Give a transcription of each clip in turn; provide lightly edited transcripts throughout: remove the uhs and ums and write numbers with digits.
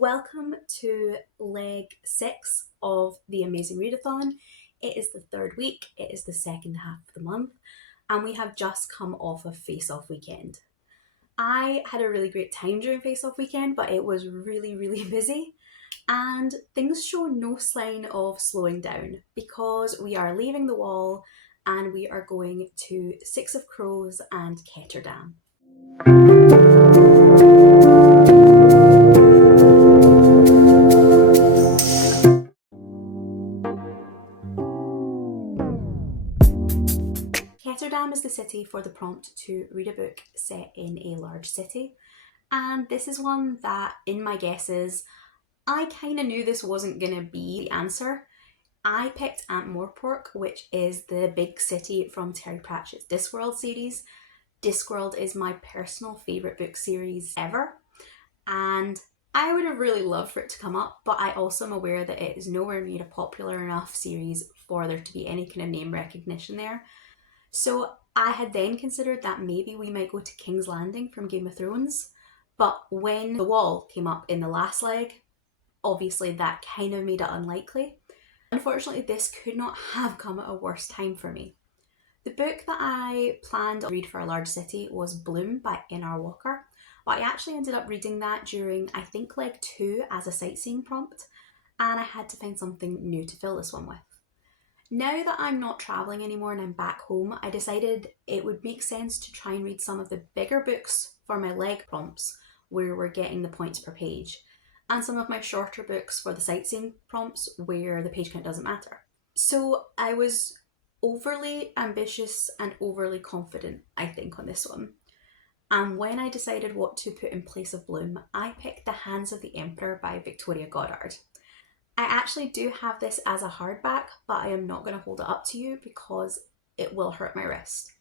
Welcome to leg 6 of the Amazing Readathon. It is the third week, it is the second half of the month, and we have just come off of Face Off Weekend. I had a really great time during Face Off Weekend, but it was really busy, and things show no sign of slowing down because we are leaving the wall and we are going to Six of Crows and Ketterdam. Ketterdam is the city for the prompt to read a book set in a large city, and this is one that, in my guesses, I kind of knew this wasn't going to be the answer. I picked Ankh-Morpork, which is the big city from Terry Pratchett's Discworld series. Discworld is my personal favourite book series ever, and I would have really loved for it to come up, but I also am aware that it is nowhere near a popular enough series for there to be any kind of name recognition there. So I had then considered that maybe we might go to King's Landing from Game of Thrones, but when The Wall came up in the last leg, obviously that kind of made it unlikely. Unfortunately, this could not have come at a worse time for me. The book that I planned to read for a large city was Bloom by N.R. Walker, but I actually ended up reading that during, I think, leg 2 as a sightseeing prompt, and I had to find something new to fill this one with. Now that I'm not travelling anymore and I'm back home, I decided it would make sense to try and read some of the bigger books for my leg prompts where we're getting the points per page, and some of my shorter books for the sightseeing prompts where the page count doesn't matter. So I was overly ambitious and overly confident, I think, on this one. And when I decided what to put in place of Bloom, I picked The Hands of the Emperor by Victoria Goddard. I actually do have this as a hardback, but I am not going to hold it up to you because it will hurt my wrist.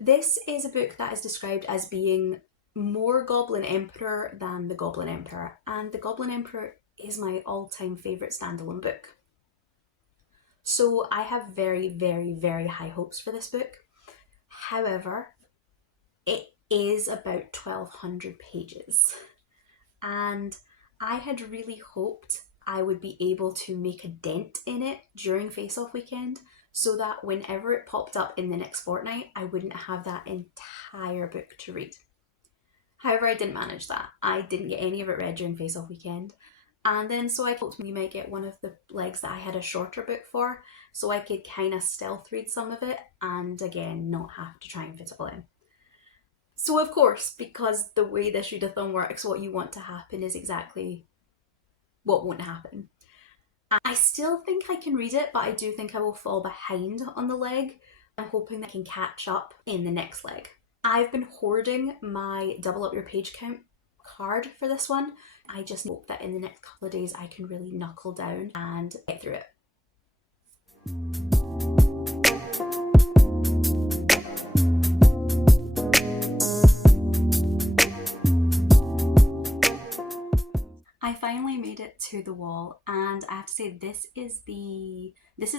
This is a book that is described as being more Goblin Emperor than The Goblin Emperor, and The Goblin Emperor is my all-time favourite standalone book. So I have very high hopes for this book. However, it is about 1,200 pages, and I had really hoped I would be able to make a dent in it during Face Off Weekend so that whenever it popped up in the next fortnight, I wouldn't have that entire book to read. However, I didn't manage that. I didn't get any of it read during Face Off Weekend. And then so I hoped we might get one of the legs that I had a shorter book for so I could kind of stealth read some of it and again not have to try and fit it all in. So of course, because the way this readathon works, what you want to happen is exactly what won't happen. I still think I can read it, but I do think I will fall behind on the leg. I'm hoping that I can catch up in the next leg. I've been hoarding my double up your page count card for this one. I just hope that in the next couple of days I can really knuckle down and get through it. I finally made it to the wall, and I have to say this is the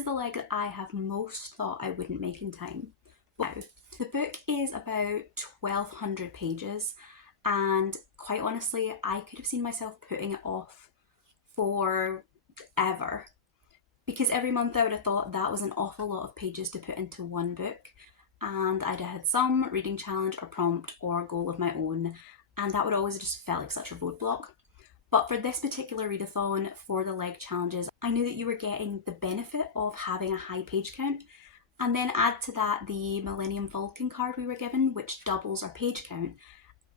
leg that I have most thought I wouldn't make in time. Wow. The book is about 1,200 pages, and quite honestly, I could have seen myself putting it off forever. Because every month I would have thought that was an awful lot of pages to put into one book, and I'd had some reading challenge or prompt or goal of my own, and that would always just felt like such a roadblock. But for this particular readathon, for the leg challenges, I knew that you were getting the benefit of having a high page count, and then add to that the Millennium Falcon card we were given, which doubles our page count.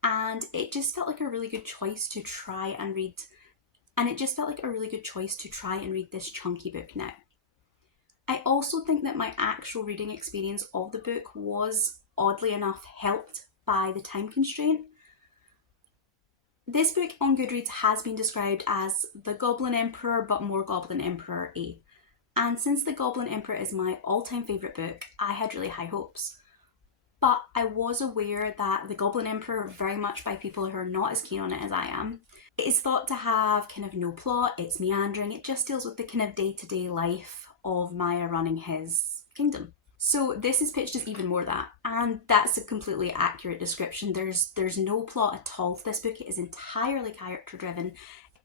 And it just felt like a really good choice to try and read, this chunky book now. I also think that my actual reading experience of the book was, oddly enough, helped by the time constraint. This book on Goodreads has been described as The Goblin Emperor, but more Goblin Emperor A. And since The Goblin Emperor is my all-time favourite book, I had really high hopes. But I was aware that The Goblin Emperor, very much by people who are not as keen on it as I am, it is thought to have kind of no plot, it's meandering, it just deals with the kind of day-to-day life of Maya running his kingdom. So this is pitched as even more that, and that's a completely accurate description. There's no plot at all to this book. It is entirely character driven.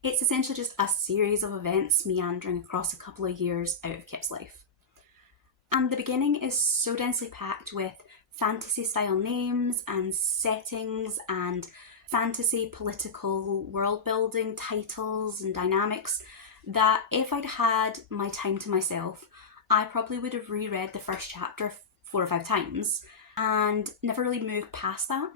It's essentially just a series of events meandering across a couple of years out of Kip's life. And the beginning is so densely packed with fantasy style names and settings and fantasy political world building titles and dynamics that if I'd had my time to myself, I probably would have reread the first chapter 4 or 5 times and never really moved past that.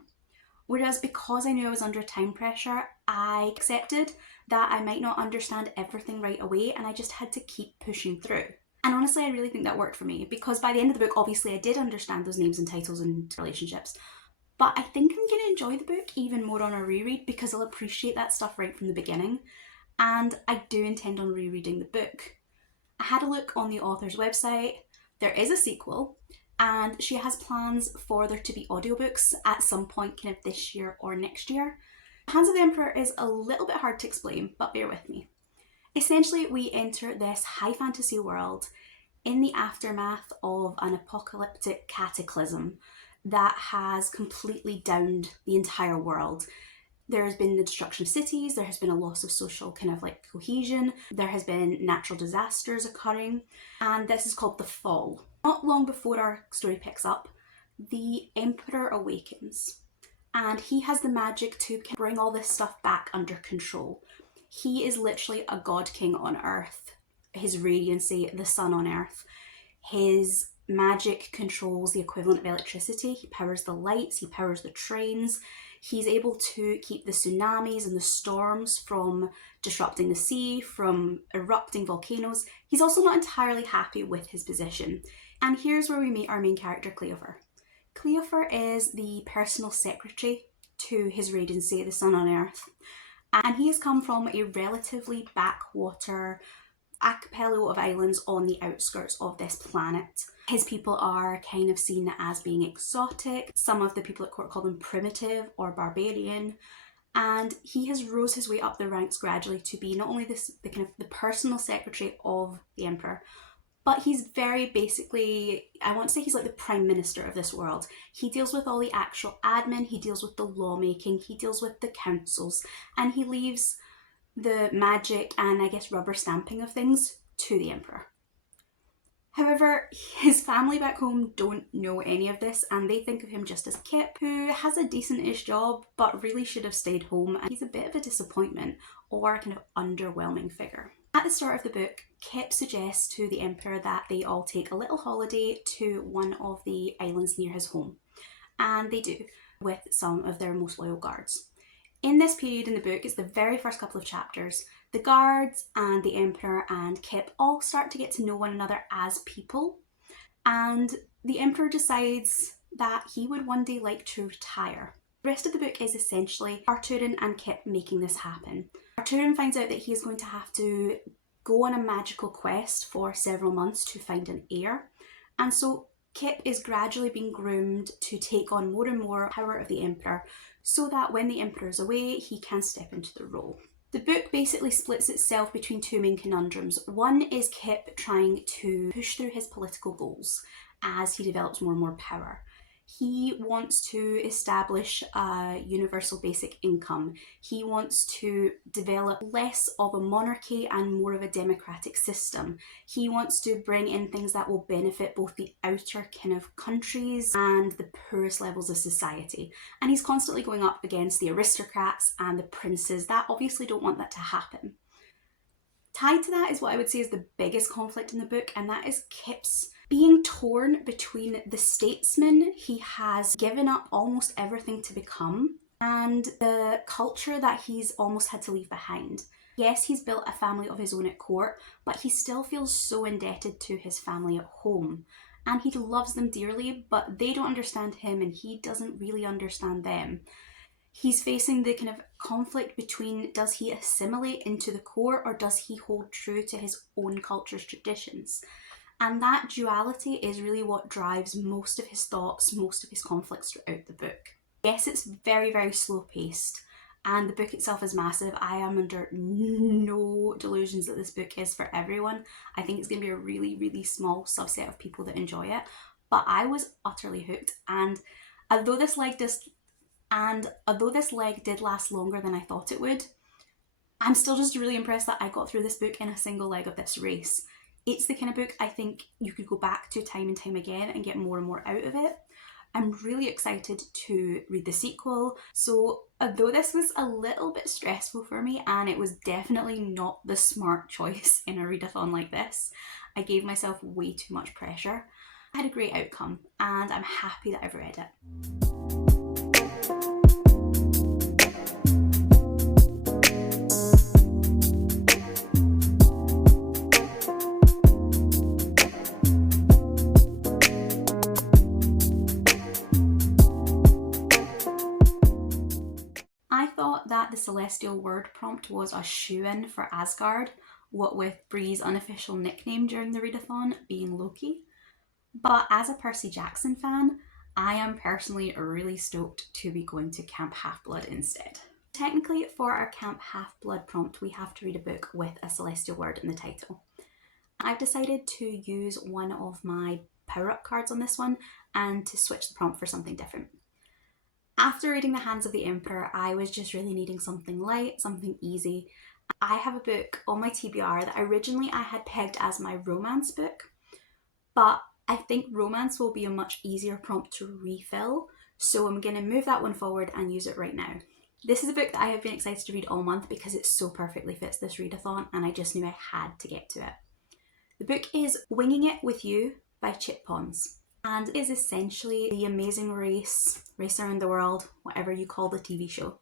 Whereas because I knew I was under time pressure, I accepted that I might not understand everything right away and I just had to keep pushing through. And honestly, I really think that worked for me because by the end of the book, obviously I did understand those names and titles and relationships. But I think I'm going to enjoy the book even more on a reread because I'll appreciate that stuff right from the beginning. And I do intend on rereading the book. I had a look on the author's website. There is a sequel, and she has plans for there to be audiobooks at some point kind of this year or next year. Hands of the Emperor is a little bit hard to explain, but bear with me. Essentially, we enter this high fantasy world in the aftermath of an apocalyptic cataclysm that has completely downed the entire world. There has been the destruction of cities, there has been a loss of social kind of like cohesion, there has been natural disasters occurring, and this is called the Fall. Not long before our story picks up, the Emperor awakens, and he has the magic to bring all this stuff back under control. He is literally a god king on earth. His radiancy, the sun on earth. His magic controls the equivalent of electricity. He powers the lights, he powers the trains. He's able to keep the tsunamis and the storms from disrupting the sea, from erupting volcanoes. He's also not entirely happy with his position. And here's where we meet our main character, Cleophar. Cleophar is the personal secretary to His Radiancy, the sun on earth. And he has come from a relatively backwater archipelago of islands on the outskirts of this planet. His people are kind of seen as being exotic. Some of the people at court call them primitive or barbarian. And he has rose his way up the ranks gradually to be not only the personal secretary of the emperor, but he's very basically, I want to say he's like the prime minister of this world. He deals with all the actual admin, he deals with the lawmaking, he deals with the councils, and he leaves the magic and I guess rubber stamping of things to the emperor. However, his family back home don't know any of this and they think of him just as Kip, who has a decent-ish job but really should have stayed home, and he's a bit of a disappointment or a kind of underwhelming figure. At the start of the book, Kip suggests to the emperor that they all take a little holiday to one of the islands near his home, and they do, with some of their most loyal guards. In this period in the book, it's the very first couple of chapters, the guards and the emperor and Kip all start to get to know one another as people, and the emperor decides that he would one day like to retire. The rest of the book is essentially Arturin and Kip making this happen. Arturin finds out that he is going to have to go on a magical quest for several months to find an heir, and so Kip is gradually being groomed to take on more and more power of the emperor so that when the emperor is away, he can step into the role. The book basically splits itself between two main conundrums. One is Kip trying to push through his political goals as he develops more and more power. He wants to establish a universal basic income. He wants to develop less of a monarchy and more of a democratic system. He wants to bring in things that will benefit both the outer kind of countries and the poorest levels of society. And he's constantly going up against the aristocrats and the princes that obviously don't want that to happen. Tied to that is what I would say is the biggest conflict in the book, and that is Kip's being torn between the statesman he has given up almost everything to become and the culture that he's almost had to leave behind. Yes, he's built a family of his own at court, but he still feels so indebted to his family at home. And he loves them dearly, but they don't understand him and he doesn't really understand them. He's facing the kind of conflict between, does he assimilate into the court or does he hold true to his own culture's traditions? And that duality is really what drives most of his thoughts, most of his conflicts throughout the book. Yes, it's very, very slow paced, and the book itself is massive. I am under no delusions that this book is for everyone. I think it's going to be a really, really small subset of people that enjoy it. But I was utterly hooked, and although this leg did last longer than I thought it would, I'm still just really impressed that I got through this book in a single leg of this race. It's the kind of book I think you could go back to time and time again and get more and more out of it. I'm really excited to read the sequel. So although this was a little bit stressful for me and it was definitely not the smart choice in a readathon like this, I gave myself way too much pressure. I had a great outcome and I'm happy that I've read it. I thought that the Celestial Word prompt was a shoo-in for Asgard, what with Bree's unofficial nickname during the readathon being Loki. But as a Percy Jackson fan, I am personally really stoked to be going to Camp Halfblood instead. Technically, for our Camp Halfblood prompt, we have to read a book with a Celestial Word in the title. I've decided to use one of my power-up cards on this one and to switch the prompt for something different. After reading The Hands of the Emperor, I was just really needing something light, something easy. I have a book on my TBR that originally I had pegged as my romance book, but I think romance will be a much easier prompt to refill, so I'm going to move that one forward and use it right now. This is a book that I have been excited to read all month because it so perfectly fits this readathon and I just knew I had to get to it. The book is Winging It With You by Chip Pons, and is essentially the amazing race around the world, whatever you call the TV show,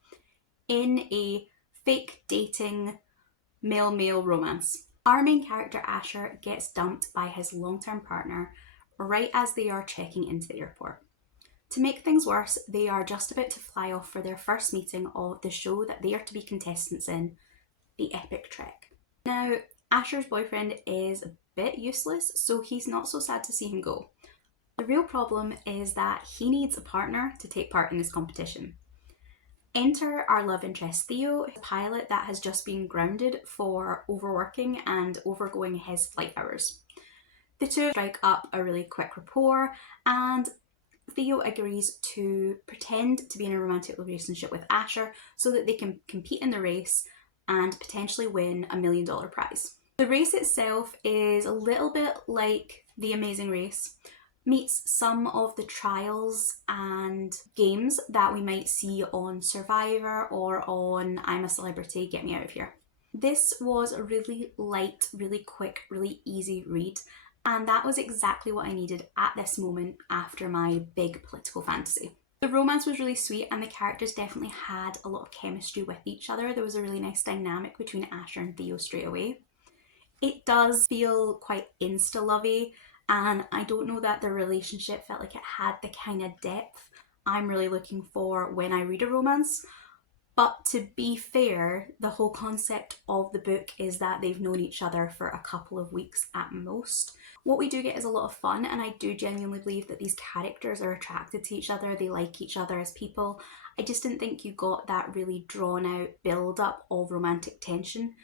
in a fake dating male-male romance. Our main character Asher gets dumped by his long-term partner right as they are checking into the airport. To make things worse, they are just about to fly off for their first meeting of the show that they are to be contestants in, The Epic Trek. Now, Asher's boyfriend is a bit useless, so he's not so sad to see him go. The real problem is that he needs a partner to take part in this competition. Enter our love interest Theo, a pilot that has just been grounded for overworking and overgoing his flight hours. The two strike up a really quick rapport and Theo agrees to pretend to be in a romantic relationship with Asher so that they can compete in the race and potentially win $1 million prize. The race itself is a little bit like The Amazing Race, meets some of the trials and games that we might see on Survivor or on I'm a Celebrity, Get Me Out of Here. This was a really light, really quick, really easy read, and that was exactly what I needed at this moment after my big political fantasy. The romance was really sweet and the characters definitely had a lot of chemistry with each other. There was a really nice dynamic between Asher and Theo straight away. It does feel quite insta-lovey, and I don't know that their relationship felt like it had the kind of depth I'm really looking for when I read a romance. But to be fair, the whole concept of the book is that they've known each other for a couple of weeks at most. What we do get is a lot of fun, and I do genuinely believe that these characters are attracted to each other, they like each other as people. I just didn't think you got that really drawn out build up of romantic tension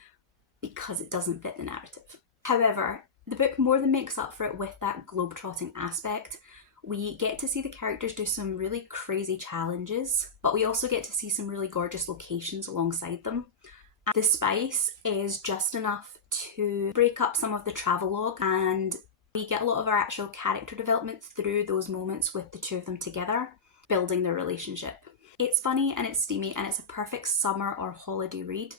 because it doesn't fit the narrative. However, the book more than makes up for it with that globetrotting aspect. We get to see the characters do some really crazy challenges, but we also get to see some really gorgeous locations alongside them. And the spice is just enough to break up some of the travelogue, and we get a lot of our actual character development through those moments with the two of them together, building their relationship. It's funny and it's steamy and it's a perfect summer or holiday read.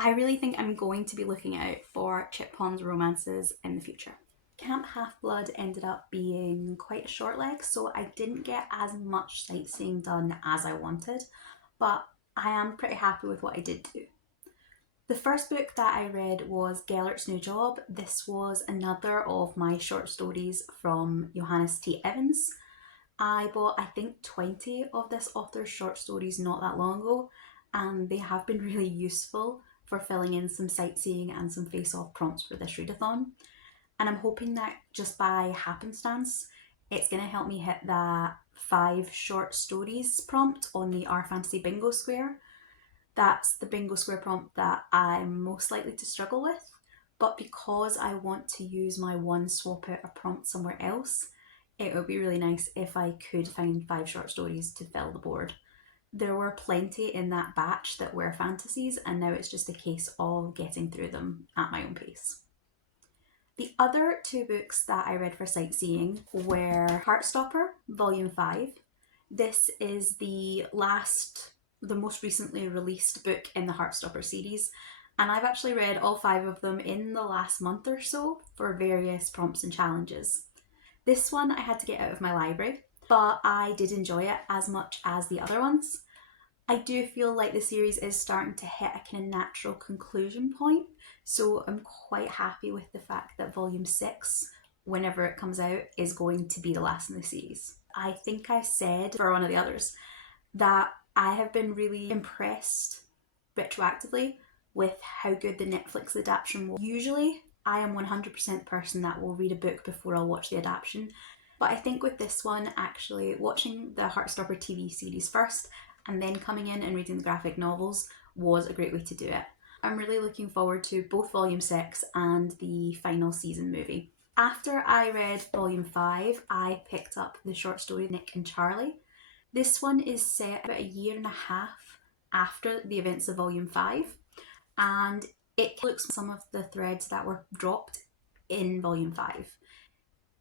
I really think I'm going to be looking out for Chip Pond's romances in the future. Camp Halfblood ended up being quite a short leg, so I didn't get as much sightseeing done as I wanted, but I am pretty happy with what I did do. The first book that I read was Gellert's New Job. This was another of my short stories from Johannes T. Evans. I bought, I think, 20 of this author's short stories not that long ago, and they have been really useful for filling in some sightseeing and some face-off prompts for this readathon. And I'm hoping that just by happenstance, it's going to help me hit that 5 short stories prompt on the Our Fantasy Bingo Square. That's the bingo square prompt that I'm most likely to struggle with, but because I want to use my one swap out a prompt somewhere else, it would be really nice if I could find 5 short stories to fill the board. There were plenty in that batch that were fantasies, and now it's just a case of getting through them at my own pace. The other two books that I read for sightseeing were Heartstopper, Volume 5. This is the most recently released book in the Heartstopper series, and I've actually read all 5 of them in the last month or so for various prompts and challenges. This one I had to get out of my library, but I did enjoy it as much as the other ones. I do feel like the series is starting to hit a kind of natural conclusion point, so I'm quite happy with the fact that Volume 6, whenever it comes out, is going to be the last in the series. I think I said for one of the others that I have been really impressed retroactively with how good the Netflix adaptation was. Usually I am 100% the person that will read a book before I'll watch the adaptation, but I think with this one, actually watching the Heartstopper TV series first and then coming in and reading the graphic novels was a great way to do it. I'm really looking forward to both Volume 6 and the final season movie. After I read Volume 5, I picked up the short story Nick and Charlie. This one is set about a year and a half after the events of Volume 5, and it looks at some of the threads that were dropped in Volume 5.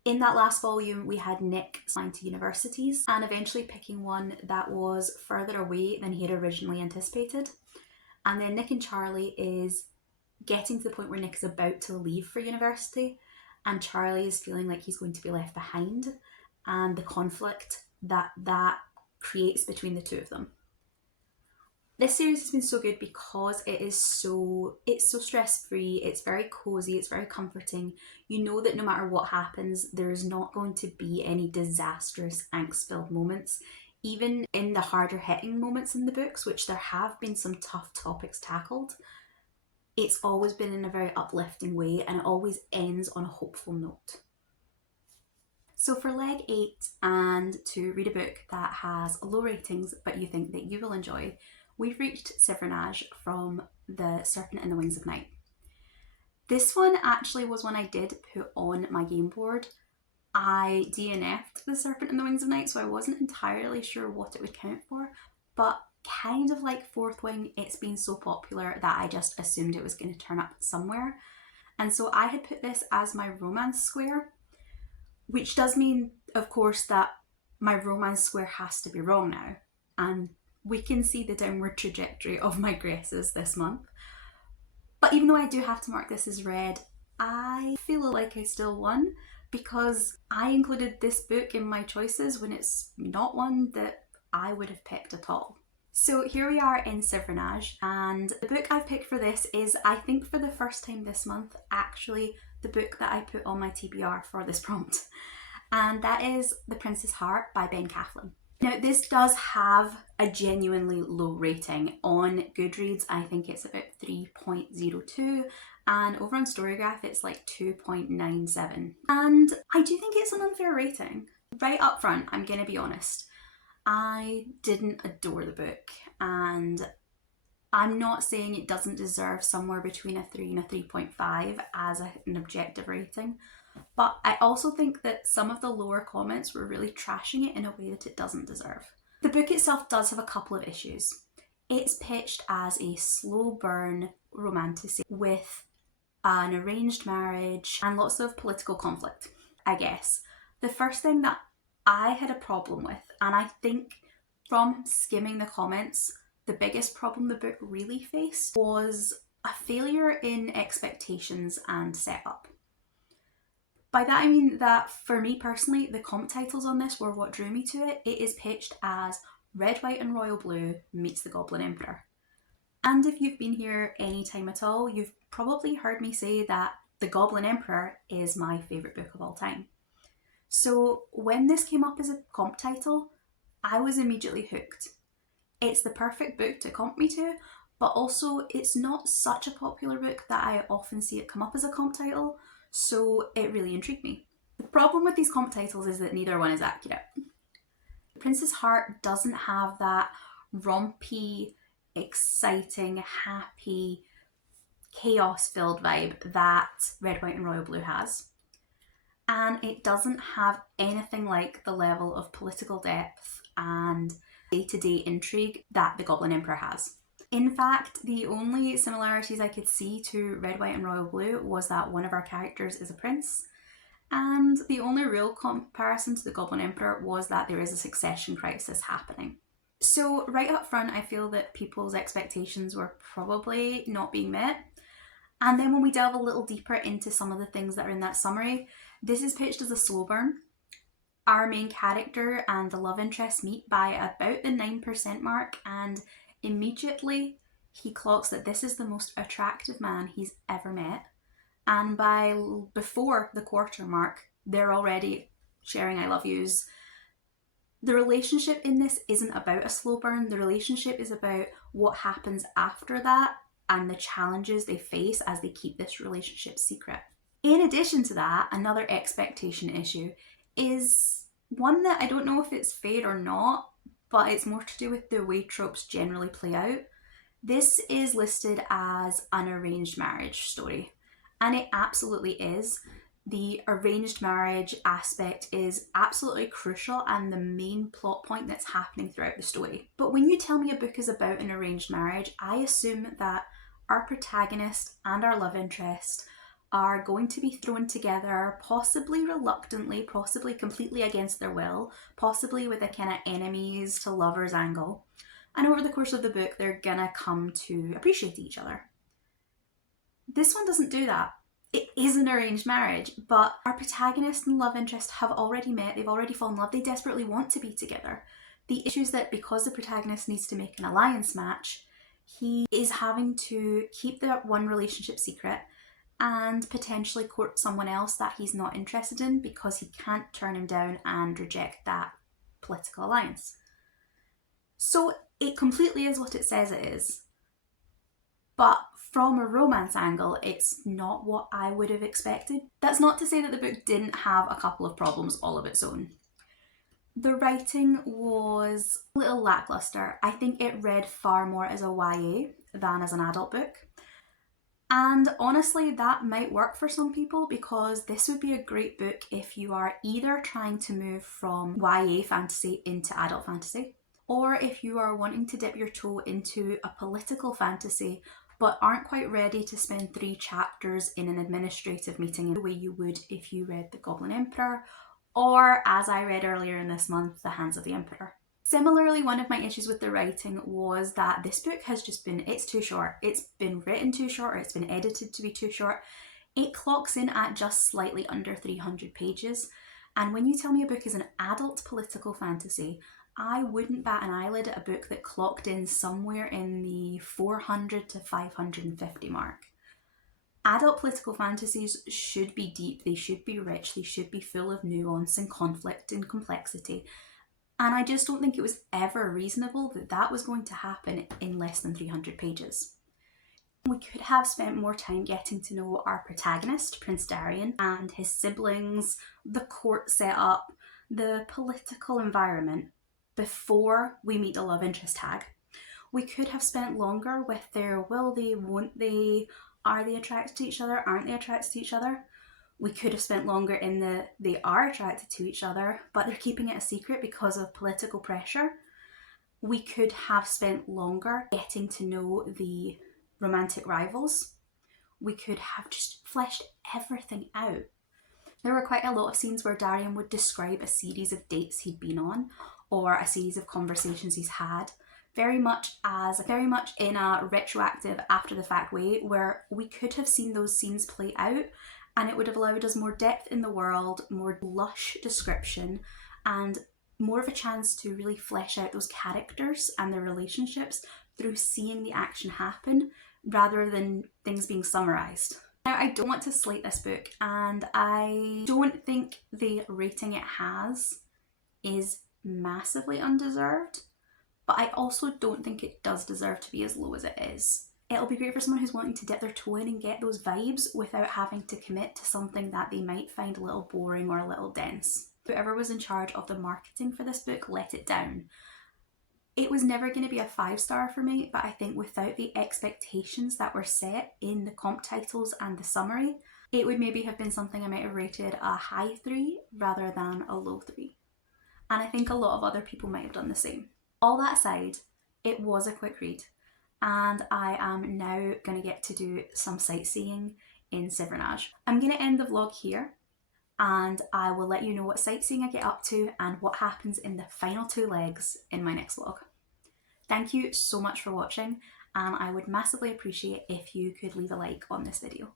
In that last volume, we had Nick applying to universities and eventually picking one that was further away than he had originally anticipated. And then Nick and Charlie is getting to the point where Nick is about to leave for university and Charlie is feeling like he's going to be left behind, and the conflict that creates between the two of them. This series has been so good because it's so stress-free, it's very cozy, it's very comforting. You know that no matter what happens, there's not going to be any disastrous, angst-filled moments. Even in the harder hitting moments in the books, which there have been some tough topics tackled, it's always been in a very uplifting way and it always ends on a hopeful note. So for leg 8, and to read a book that has low ratings but you think that you will enjoy, we've reached Sivrinaj from The Serpent and the Wings of Night. This one actually was one I did put on my game board. I DNF'd The Serpent and the Wings of Night, so I wasn't entirely sure what it would count for, but kind of like Fourth Wing, it's been so popular that I just assumed it was going to turn up somewhere. And so I had put this as my romance square, which does mean, of course, that my romance square has to be wrong now. And we can see the downward trajectory of my graces this month. But even though I do have to mark this as red, I feel like I still won because I included this book in my choices when it's not one that I would have picked at all. So here we are in Sivrinaj, and the book I've picked for this is, I think for the first time this month, actually the book that I put on my TBR for this prompt. And that is The Prince's Heart by Ben Kaplan. Now this does have a genuinely low rating. On Goodreads I think it's about 3.02 and over on Storygraph it's like 2.97. And I do think it's an unfair rating. Right up front, I'm gonna be honest, I didn't adore the book, and I'm not saying it doesn't deserve somewhere between a 3 and a 3.5 as an objective rating, but I also think that some of the lower comments were really trashing it in a way that it doesn't deserve. The book itself does have a couple of issues. It's pitched as a slow burn romantasy with an arranged marriage and lots of political conflict, I guess. The first thing that I had a problem with, and I think from skimming the comments, the biggest problem the book really faced was a failure in expectations and setup. By that I mean that for me personally, the comp titles on this were what drew me to it. It is pitched as Red, White and Royal Blue meets the Goblin Emperor. And if you've been here any time at all, you've probably heard me say that The Goblin Emperor is my favourite book of all time. So when this came up as a comp title, I was immediately hooked. It's the perfect book to comp me to, but also it's not such a popular book that I often see it come up as a comp title, so it really intrigued me. The problem with these comp titles is that neither one is accurate. The Prince's Heart doesn't have that rompy, exciting, happy, chaos-filled vibe that Red, White and Royal Blue has. And it doesn't have anything like the level of political depth and day-to-day intrigue that the Goblin Emperor has. In fact, the only similarities I could see to Red, White and Royal Blue was that one of our characters is a prince, and the only real comparison to the Goblin Emperor was that there is a succession crisis happening. So right up front, I feel that people's expectations were probably not being met. And then when we delve a little deeper into some of the things that are in that summary, this is pitched as a slow burn. Our main character and the love interest meet by about the 9% mark, and immediately he clocks that this is the most attractive man he's ever met. And before the quarter mark, they're already sharing I love yous. The relationship in this isn't about a slow burn. The relationship is about what happens after that and the challenges they face as they keep this relationship secret. In addition to that, another expectation issue is one that I don't know if it's fair or not, but it's more to do with the way tropes generally play out. This is listed as an arranged marriage story, and it absolutely is. The arranged marriage aspect is absolutely crucial and the main plot point that's happening throughout the story. But when you tell me a book is about an arranged marriage, I assume that our protagonist and our love interest are going to be thrown together, possibly reluctantly, possibly completely against their will, possibly with a kind of enemies to lovers angle. And over the course of the book, they're gonna come to appreciate each other. This one doesn't do that. It is an arranged marriage, but our protagonist and love interest have already met, they've already fallen in love, they desperately want to be together. The issue is that because the protagonist needs to make an alliance match, he is having to keep that one relationship secret and potentially court someone else that he's not interested in because he can't turn him down and reject that political alliance. So it completely is what it says it is. But from a romance angle, it's not what I would have expected. That's not to say that the book didn't have a couple of problems all of its own. The writing was a little lackluster. I think it read far more as a YA than as an adult book. And honestly, that might work for some people because this would be a great book if you are either trying to move from YA fantasy into adult fantasy, or if you are wanting to dip your toe into a political fantasy but aren't quite ready to spend 3 chapters in an administrative meeting the way you would if you read The Goblin Emperor, or as I read earlier in this month, The Hands of the Emperor. Similarly, one of my issues with the writing was that this book has just been, it's too short. It's been written too short, or it's been edited to be too short. It clocks in at just slightly under 300 pages. And when you tell me a book is an adult political fantasy, I wouldn't bat an eyelid at a book that clocked in somewhere in the 400 to 550 mark. Adult political fantasies should be deep, they should be rich, they should be full of nuance and conflict and complexity. And I just don't think it was ever reasonable that that was going to happen in less than 300 pages. We could have spent more time getting to know our protagonist, Prince Darian, and his siblings, the court setup, the political environment before we meet the love interest tag. We could have spent longer with their will they, won't they, are they attracted to each other, aren't they attracted to each other? We could have spent longer in the they are attracted to each other, but they're keeping it a secret because of political pressure. We could have spent longer getting to know the romantic rivals. We could have just fleshed everything out. There were quite a lot of scenes where Darian would describe a series of dates he'd been on or a series of conversations he's had, very much in a retroactive after the fact way where we could have seen those scenes play out and it would have allowed us more depth in the world, more lush description, and more of a chance to really flesh out those characters and their relationships through seeing the action happen rather than things being summarised. Now, I don't want to slate this book, and I don't think the rating it has is massively undeserved, but I also don't think it does deserve to be as low as it is. It'll be great for someone who's wanting to dip their toe in and get those vibes without having to commit to something that they might find a little boring or a little dense. Whoever was in charge of the marketing for this book let it down. It was never going to be a 5-star for me, but I think without the expectations that were set in the comp titles and the summary, it would maybe have been something I might have rated a high 3 rather than a low 3. And I think a lot of other people might have done the same. All that aside, it was a quick read, and I am now going to get to do some sightseeing in Sivrinaj. I'm going to end the vlog here, and I will let you know what sightseeing I get up to and what happens in the final 2 legs in my next vlog. Thank you so much for watching, and I would massively appreciate if you could leave a like on this video.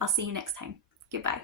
I'll see you next time. Goodbye.